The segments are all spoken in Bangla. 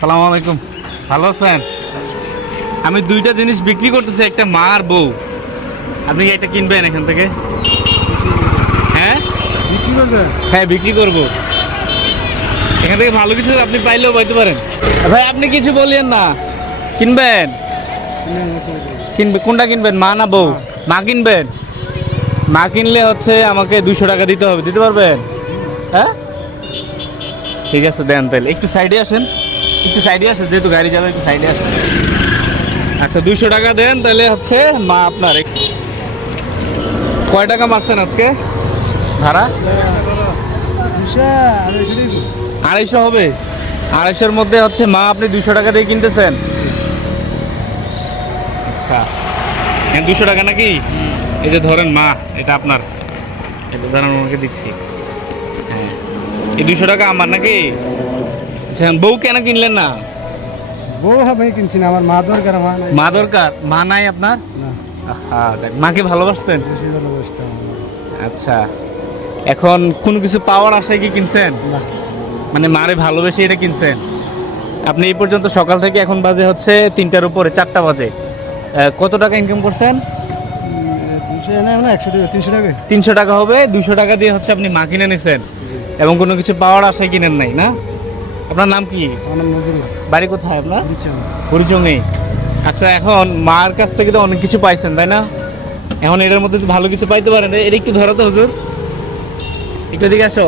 আসসালামু আলাইকুম, ভালো আছেন? আমি দুইটা জিনিস বিক্রি করতেছি, একটা মা আর বউ। আপনি কি এটা কিনবেন এখান থেকে? হ্যাঁ বিক্রি করবে? হ্যাঁ বিক্রি করব। এখান থেকে ভালো কিছু আপনি পাইলেও পাইতে পারেন। ভাই আপনি কিছু বললেন না, কিনবেন? কোনটা কিনবেন, মা না বউ? মা কিনবেন? মা কিনলে হচ্ছে আমাকে 200 টাকা দিতে হবে, দিতে পারবেন? হ্যাঁ ঠিক আছে, দেন তাহলে। একটু সাইডে আসেন, একটু সাইডে আসেন, যেহেতু গাড়ি যাবে একটু সাইডে আসেন। আচ্ছা 200 টাকা দেন তাহলে হচ্ছে মা আপনার। কয় টাকা মারছেন আজকে ভাড়া? 250 হবে। 250-এর মধ্যে হচ্ছে মা আপনি 200 টাকা দিয়ে কিনতেছেন। আচ্ছা 200 টাকা নাকি? এই যে ধরেন মা, এটা আপনার, এটা ধরেন আমাকে দিচ্ছি। হ্যাঁ এই 200 টাকা আমার নাকি? আচ্ছা বউ কেন কিনলেন না? বউ হবে কিনছি না, আমার মা দরকার। মা দরকার? মা নাই আপনার? হ্যাঁ মাকে ভালোবাসতেন? বেশি ভালোবাসতাম। আচ্ছা এখন কোনো কিছু পাওয়ার আশায় কি কিনছেন? মানে মারে ভালোবেসে এটা কিনছেন? আপনি এই পর্যন্ত সকাল থেকে এখন বাজে হচ্ছে 3টার উপরে, 4টা বাজে, কত টাকা ইনকাম করছেন? 200 না 100 টাকা, 300 টাকা। 300 টাকা হবে। 200 টাকা দিয়ে হচ্ছে আপনি মা কিনে নিছেন এবং কোনো কিছু পাওয়ার আশায় কিনেন নাই না? আপনার নাম কি? আমার নজরুল। বাড়ি কোথায় আপনার? দিচ্ছি হরিচঙ্গে। আচ্ছা এখন মার কাছ থেকে তো অনেক কিছু পাইছেন তাই না? এখন এটার মধ্যে তো ভালো কিছু পাইতে পারেন। এটা একটু ধরো তো হুজুর, একটু দিকে আসো।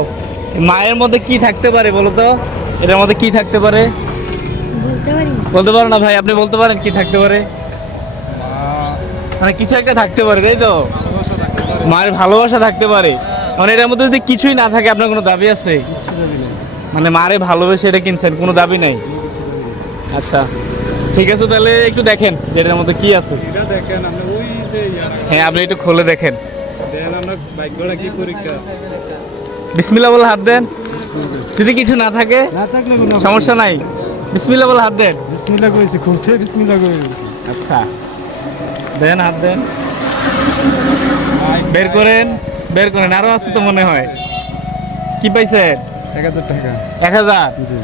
মায়ের মধ্যে কি থাকতে পারে বলো তো? এটার মধ্যে কি থাকতে পারে? বলতে পারো না ভাই? আপনি বলতে পারেন কি থাকতে পারে? মানে কিছু একটা থাকতে পারে তাই তো? মায়ের ভালোবাসা থাকতে পারে। মানে এটার মধ্যে যদি কিছুই না থাকে আপনার কোনো দাবি আছে? মানে মারে ভালোবেসে এটা কিনছেন, কোনো দাবি নাই? আচ্ছা ঠিক আছে তাহলে একটু দেখেন যে এটার মধ্যে কি আছে। হ্যাঁ আপনি একটু খুলে দেখেন। বিসমিল্লাহ বলে হাত দেন। যদি কিছু না থাকে না থাকলে সমস্যা নাই, বিসমিল্লাহ বলে হাত দেন। বিসমিল্লাহ কইছি, খুলতে বিসমিল্লাহ কইছি। আচ্ছা দেন, হাত দেন, বের করেন, বের করেন। আরো আছে তো মনে হয়। কি পাইছেন? 1000 টাকা। 1000? জি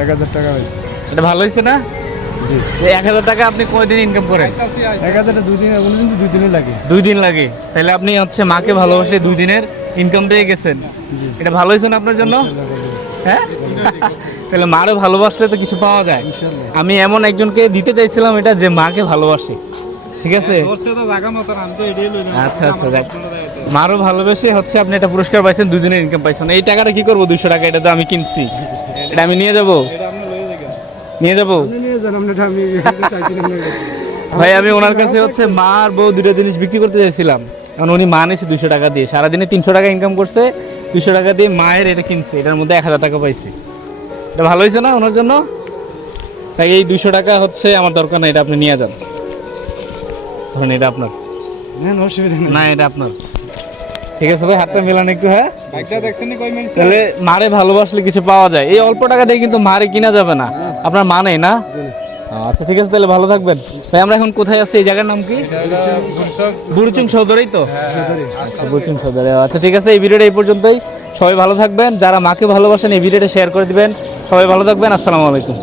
1000 টাকা পাইছি। এটা ভালো হয়েছে না? জি। এই 1000 টাকা আপনি কয়দিন ইনকাম করেন? 1000 টাকা 2 দিন, কোনদিন 2 দিনই লাগে। 2 দিন লাগে। তাহলে আপনি হচ্ছে মাকে ভালোবাসে 2 দিনের ইনকাম পেয়ে গেছেন। জি। এটা ভালো হয়েছে না আপনার জন্য? হ্যাঁ তাহলে মারে ভালোবাসলে তো কিছু পাওয়া যায়। ইনশাআল্লাহ। আমি এমন একজনকে দিতে চাইছিলাম এটা, যে মাকে ভালোবাসে। ঠিক আছে আচ্ছা আচ্ছা যাক, মারও ভালোবেসে হচ্ছে আপনি একটা পুরস্কার পাইছেন, 2 দিনের ইনকাম পাইছেন। এই টাকাটা কি করবো? 200 টাকা, এটা তো আমি কিনছি, এটা আমি নিয়ে যাব, নিয়ে যাব। আপনি নিয়ে যান, আমি চাইছিলাম না। ভাই আমি ওনার কাছে হচ্ছে মা আর বউ দুটো জিনিস বিক্রি করতে চাইছিলাম। কারণ উনি মা নিয়েছে 200 টাকা দিয়ে, সারাদিনে 300 টাকা ইনকাম করছে, 200 টাকা দিয়ে মায়ের এটা কিনছে, এটার মধ্যে 1000 টাকা পাইছে। এটা ভালো হয়েছে না ওনার জন্য? তাই এই 200 টাকা হচ্ছে আমার দরকার না, এটা আপনি নিয়ে যান। ধরেন এটা আপনার। না অসুবিধা নেই। না এটা আপনার। ঠিক আছে ভাই, হাতটা মেলান একটু। হ্যাঁ বাইকটা দেখছেন কই মিনিট? তাহলে মারে ভালোবাসলে কিছু পাওয়া যায়। এই অল্প টাকা দিয়ে কিন্তু মারে কিনা যাবে না। আপনার মা নেই না? আচ্ছা ঠিক আছে তাহলে ভালো থাকবেন ভাই। আমরা এখন কোথায় আছি? এই জায়গার নাম কি? বুড়িচুং সদরেই তো? আচ্ছা বুড়িচুং সদরে। আচ্ছা ঠিক আছে, এই ভিডিওটা এই পর্যন্তই। সবাই ভালো থাকবেন। যারা মাকে ভালোবাসেন এই ভিডিওটা শেয়ার করে দিবেন। সবাই ভালো থাকবেন। আসসালামু আলাইকুম।